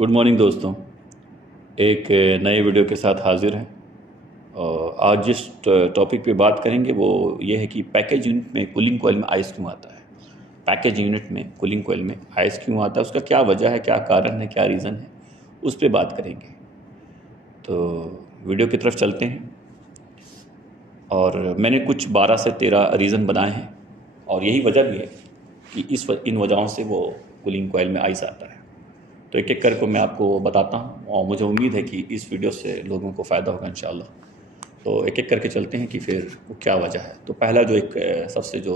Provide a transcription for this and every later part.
Good morning दोस्तों। एक नए वीडियो के साथ हाजिर हैं। और आज जिस टॉपिक पे बात करेंगे वो ये है कि पैकेज यूनिट में कूलिंग कोयल में आइस क्यों आता है। पैकेज यूनिट में कूलिंग कोयल में आइस क्यों आता है, उसका क्या वजह है, क्या कारण है, क्या रीज़न है, उस पर बात करेंगे। तो वीडियो की तरफ चलते हैं। और मैंने कुछ 12 से 13 रीज़न बनाए हैं और यही वजह भी है कि इन वजहों से वो कूलिंग कोयल में आइस आता है। तो एक एक करके मैं आपको बताता हूँ और मुझे उम्मीद है कि इस वीडियो से लोगों को फ़ायदा होगा इंशाल्लाह। तो एक एक करके चलते हैं कि फिर वो क्या वजह है। तो पहला जो एक सबसे जो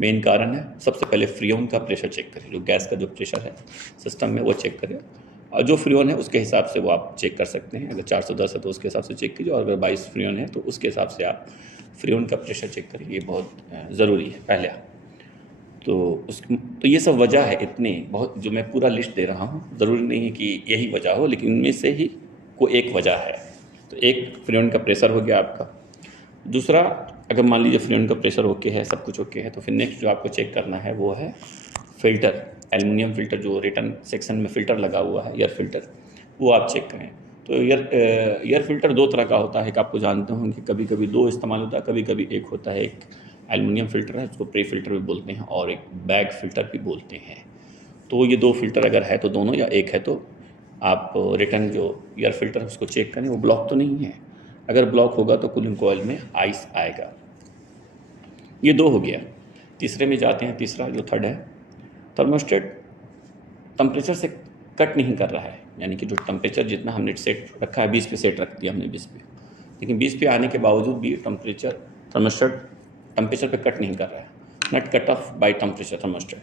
मेन कारण है, सबसे पहले फ्रीऑन का प्रेशर चेक करें। जो गैस का जो प्रेशर है सिस्टम में वो चेक करें, और जो फ्रीऑन है उसके हिसाब से वो आप चेक कर सकते हैं। अगर 410 है तो उसके हिसाब से चेक कीजिए, और अगर 22 फ्रीऑन है तो उसके हिसाब से आप फ्रीऑन का प्रेशर चेक करें। ये बहुत ज़रूरी है पहले। तो ये सब वजह है, इतने बहुत जो मैं पूरा लिस्ट दे रहा हूँ, ज़रूरी नहीं है कि यही वजह हो, लेकिन इनमें से ही कोई एक वजह है। तो एक फ्रीऑन का प्रेशर हो गया आपका। दूसरा, अगर मान लीजिए फ्रीऑन का प्रेशर ओके है, सब कुछ ओके है, तो फिर नेक्स्ट जो आपको चेक करना है वो है फ़िल्टर। एल्युमिनियम फ़िल्टर जो रिटर्न सेक्शन में फ़िल्टर लगा हुआ है, एयर फ़िल्टर, वो आप चेक करें। तो एयर फ़िल्टर दो तरह का होता है। एक आपको जानते होंगे, कभी कभी दो इस्तेमाल होता है, कभी कभी एक होता है। एक एल्युमिनियम फ़िल्टर है, उसको प्री फ़िल्टर भी बोलते हैं, और एक बैग फ़िल्टर भी बोलते हैं। तो ये दो फ़िल्टर अगर है तो दोनों, या एक है तो आप रिटर्न जो एयर फ़िल्टर है उसको चेक करें वो ब्लॉक तो नहीं है। अगर ब्लॉक होगा तो कूलिंग कॉइल में आइस आएगा। ये दो हो गया। तीसरे में जाते हैं। तीसरा जो थर्ड है, थर्मोस्टेट टेम्परेचर से कट नहीं कर रहा है। यानी कि जो टेम्परेचर जितना हमने सेट रखा है 20 पे सेट रख दिया हमने 20 पे, लेकिन 20 पे आने के बावजूद भी थर्मोस्टेट टेम्परेचर पे कट नहीं कर रहा है। Not cut off by temperature thermostat.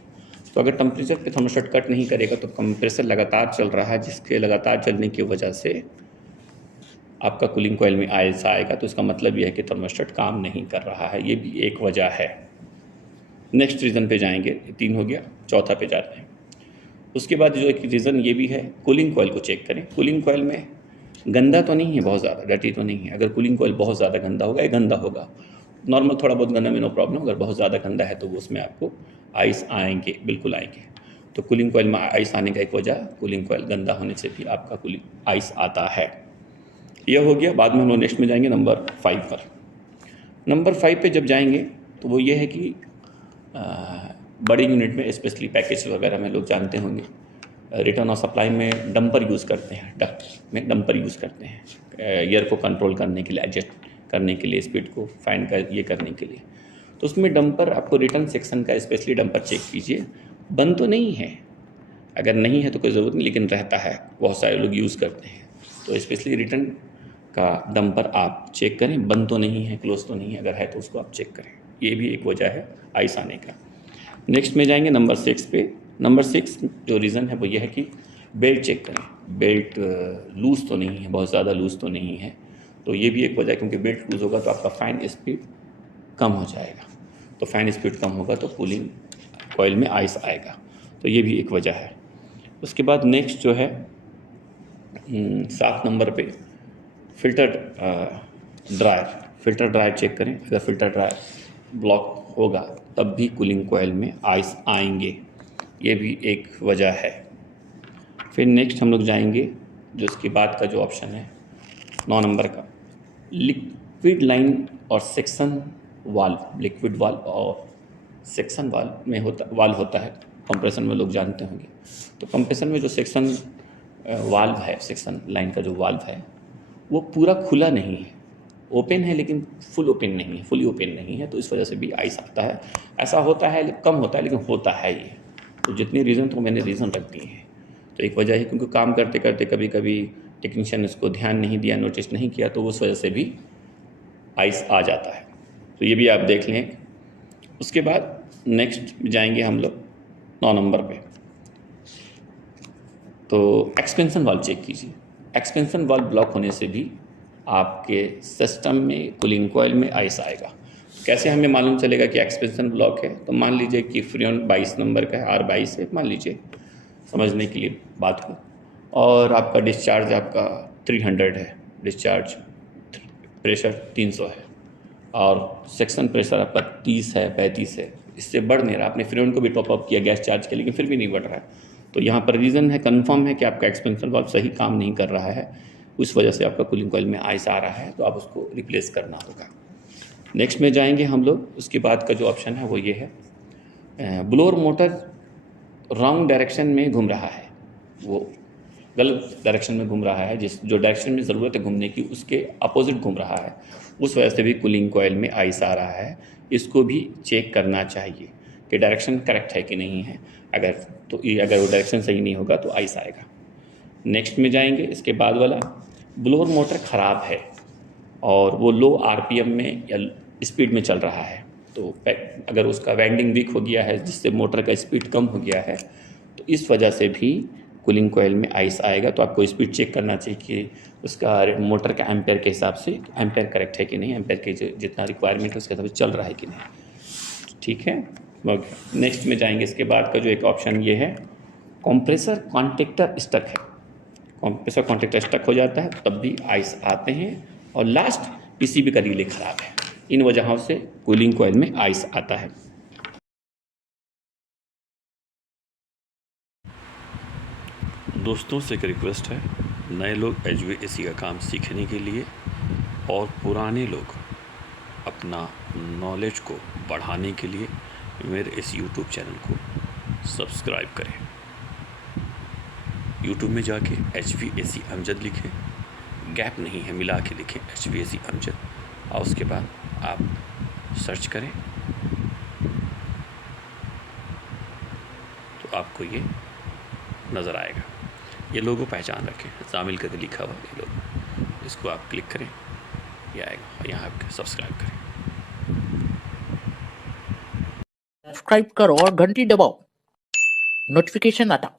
तो अगर टेम्परेचर पे थर्मोस्टेट कट नहीं करेगा तो कंप्रेसर लगातार चल रहा है, जिसके लगातार चलने की वजह से आपका कूलिंग कॉइल में आइस आएगा। तो इसका मतलब यह है कि थर्मोस्टेट काम नहीं कर रहा है। ये भी एक वजह है। नेक्स्ट रीज़न पे जाएंगे। 3 हो गया, चौथा पे जाते हैं। उसके बाद जो एक रीज़न ये भी है, कूलिंग कॉइल को चेक करें। कूलिंग कॉइल में गंदा तो नहीं है, बहुत ज़्यादा डर्टी तो नहीं है। अगर कूलिंग कॉइल बहुत ज़्यादा गंदा होगा, ये गंदा होगा, नॉर्मल थोड़ा बहुत गंदा में नो प्रॉब्लम। अगर बहुत ज़्यादा गंदा है तो उसमें आपको आइस आएंगे, बिल्कुल आएंगे। तो कूलिंग कॉइल में आइस आने का एक वजह, कूलिंग कॉइल गंदा होने से भी आपका कूलिंग आइस आता है। यह हो गया। बाद में हम लोग नेक्स्ट में जाएंगे नंबर 5 पर। नंबर 5 पे जब जाएंगे तो वो ये है कि बड़ी यूनिट में, स्पेशली पैकेज वगैरह में, लोग जानते होंगे रिटर्न और सप्लाई में डंपर यूज़ करते हैं। डक्ट में डंपर यूज़ करते हैं एयर को कंट्रोल करने के लिए, एडजस्ट करने के लिए, स्पीड को फाइन कर ये करने के लिए। तो उसमें डंपर आपको रिटर्न सेक्शन का स्पेशली डंपर चेक कीजिए। बंद तो नहीं है, अगर नहीं है तो कोई ज़रूरत नहीं, लेकिन रहता है, बहुत सारे लोग यूज़ करते हैं। तो स्पेशली रिटर्न का डंपर आप चेक करें, बंद तो नहीं है, क्लोज तो नहीं है। अगर है तो उसको आप चेक करें। ये भी एक वजह है आइस आने का। नेक्स्ट में जाएंगे नंबर 6 पे। नंबर 6 जो रीज़न है वो ये है कि बेल्ट चेक करें। बेल्ट लूज़ तो नहीं है, बहुत ज़्यादा लूज़ तो नहीं है। तो ये भी एक वजह है, क्योंकि बेल्ट लूज़ होगा तो आपका फ़ैन स्पीड कम हो जाएगा। तो फ़ैन स्पीड कम होगा तो कूलिंग कॉइल में आइस आएगा। तो ये भी एक वजह है। उसके बाद नेक्स्ट जो है 7 नंबर पे, फ़िल्टर ड्रायर चेक करें। अगर फ़िल्टर ड्रायर ब्लॉक होगा तब भी कूलिंग कॉइल में आइस आएंगे। ये भी एक वजह है। फिर नेक्स्ट हम लोग जाएंगे जो इसके बाद का जो ऑप्शन है 9 नंबर का, लिक्विड लाइन और सेक्शन वाल्व। लिक्विड वाल्व और सेक्शन वाल्व होता है कंप्रेसर में, लोग जानते होंगे। तो कंप्रेसर में जो सेक्शन वाल्व है, सेक्शन लाइन का जो वाल्व है, वो पूरा खुला नहीं है, ओपन है, लेकिन फुली ओपन नहीं है। तो इस वजह से भी आइस आता है। ऐसा होता है, कम होता है, लेकिन होता है ये। तो जितने रीज़न तो मैंने रीज़न रख दिए हैं। तो एक वजह है क्योंकि काम करते करते कभी कभी टेक्नीशियन इसको ध्यान नहीं दिया, नोटिस नहीं किया, तो उस वजह से भी आइस आ जाता है। तो ये भी आप देख लें। उसके बाद नेक्स्ट जाएंगे हम लोग 9 नंबर पे। तो एक्सपेंशन वाल्व चेक कीजिए। एक्सपेंशन वाल्व ब्लॉक होने से भी आपके सिस्टम में, कूलिंग कॉइल में आइस आएगा। कैसे हमें मालूम चलेगा कि एक्सपेंशन ब्लॉक है? तो मान लीजिए कि फ्रीऑन 22 नंबर का है, R22 है, मान लीजिए, समझने के लिए बात को, और आपका डिस्चार्ज आपका 300 है, डिस्चार्ज प्रेशर 300 है, और सेक्शन प्रेशर आपका 30 है, 35 है, इससे बढ़ नहीं रहा। आपने फ्रीऑन को भी टॉपअप किया गैस चार्ज के, लेकिन फिर भी नहीं बढ़ रहा है। तो यहाँ पर रीज़न है, कन्फर्म है कि आपका एक्सपेंशन वाल्व सही काम नहीं कर रहा है, उस वजह से आपका कूलिंग कॉइल में आइस आ रहा है, तो आप उसको रिप्लेस करना होगा। नेक्स्ट में जाएंगे हम लोग, उसके बाद का जो ऑप्शन है वो ये है, ब्लोअर मोटर रॉन्ग डायरेक्शन में घूम रहा है, वो गलत डायरेक्शन में घूम रहा है, जो डायरेक्शन में ज़रूरत है घूमने की उसके अपोजिट घूम रहा है, उस वजह से भी कूलिंग कॉइल में आइस आ रहा है। इसको भी चेक करना चाहिए कि डायरेक्शन करेक्ट है कि नहीं है, अगर वो डायरेक्शन सही नहीं होगा तो आइस आएगा। नेक्स्ट में जाएंगे, इसके बाद वाला, ब्लोअर मोटर ख़राब है और वो लो आरपीएम में या स्पीड में चल रहा है, तो अगर उसका वाइंडिंग वीक हो गया है जिससे मोटर का स्पीड कम हो गया है, तो इस वजह से भी कूलिंग कॉइल में आइस आएगा। तो आपको स्पीड चेक करना चाहिए कि उसका मोटर का एम्पेयर के हिसाब से एम्पेयर करेक्ट है कि नहीं, एम्पेयर के जितना रिक्वायरमेंट है उसके हिसाब से चल रहा है कि नहीं। ठीक है, नेक्स्ट में जाएंगे। इसके बाद का जो एक ऑप्शन ये है, कंप्रेसर कॉन्टेक्टर स्टक है। कंप्रेसर कॉन्टेक्टर स्टक हो जाता है तब भी आइस आते हैं। और लास्ट, पीसीबी का रिले ख़राब है। इन वजहों से कूलिंग कॉइल में आइस आता है। दोस्तों से एक रिक्वेस्ट है, नए लोग HVAC का काम सीखने के लिए और पुराने लोग अपना नॉलेज को बढ़ाने के लिए मेरे इस YouTube चैनल को सब्सक्राइब करें। YouTube में जाके HVAC अमजद लिखें, गैप नहीं है, मिला के लिखें HVAC अमजद, और उसके बाद आप सर्च करें तो आपको ये नज़र आएगा। ये लोगो पहचान रखें, जामिल करके लिखा हुआ ये लोगो, इसको आप क्लिक करें, ये आएगा और यहाँ आप सब्सक्राइब करें। सब्सक्राइब करो और घंटी दबाओ, नोटिफिकेशन आता।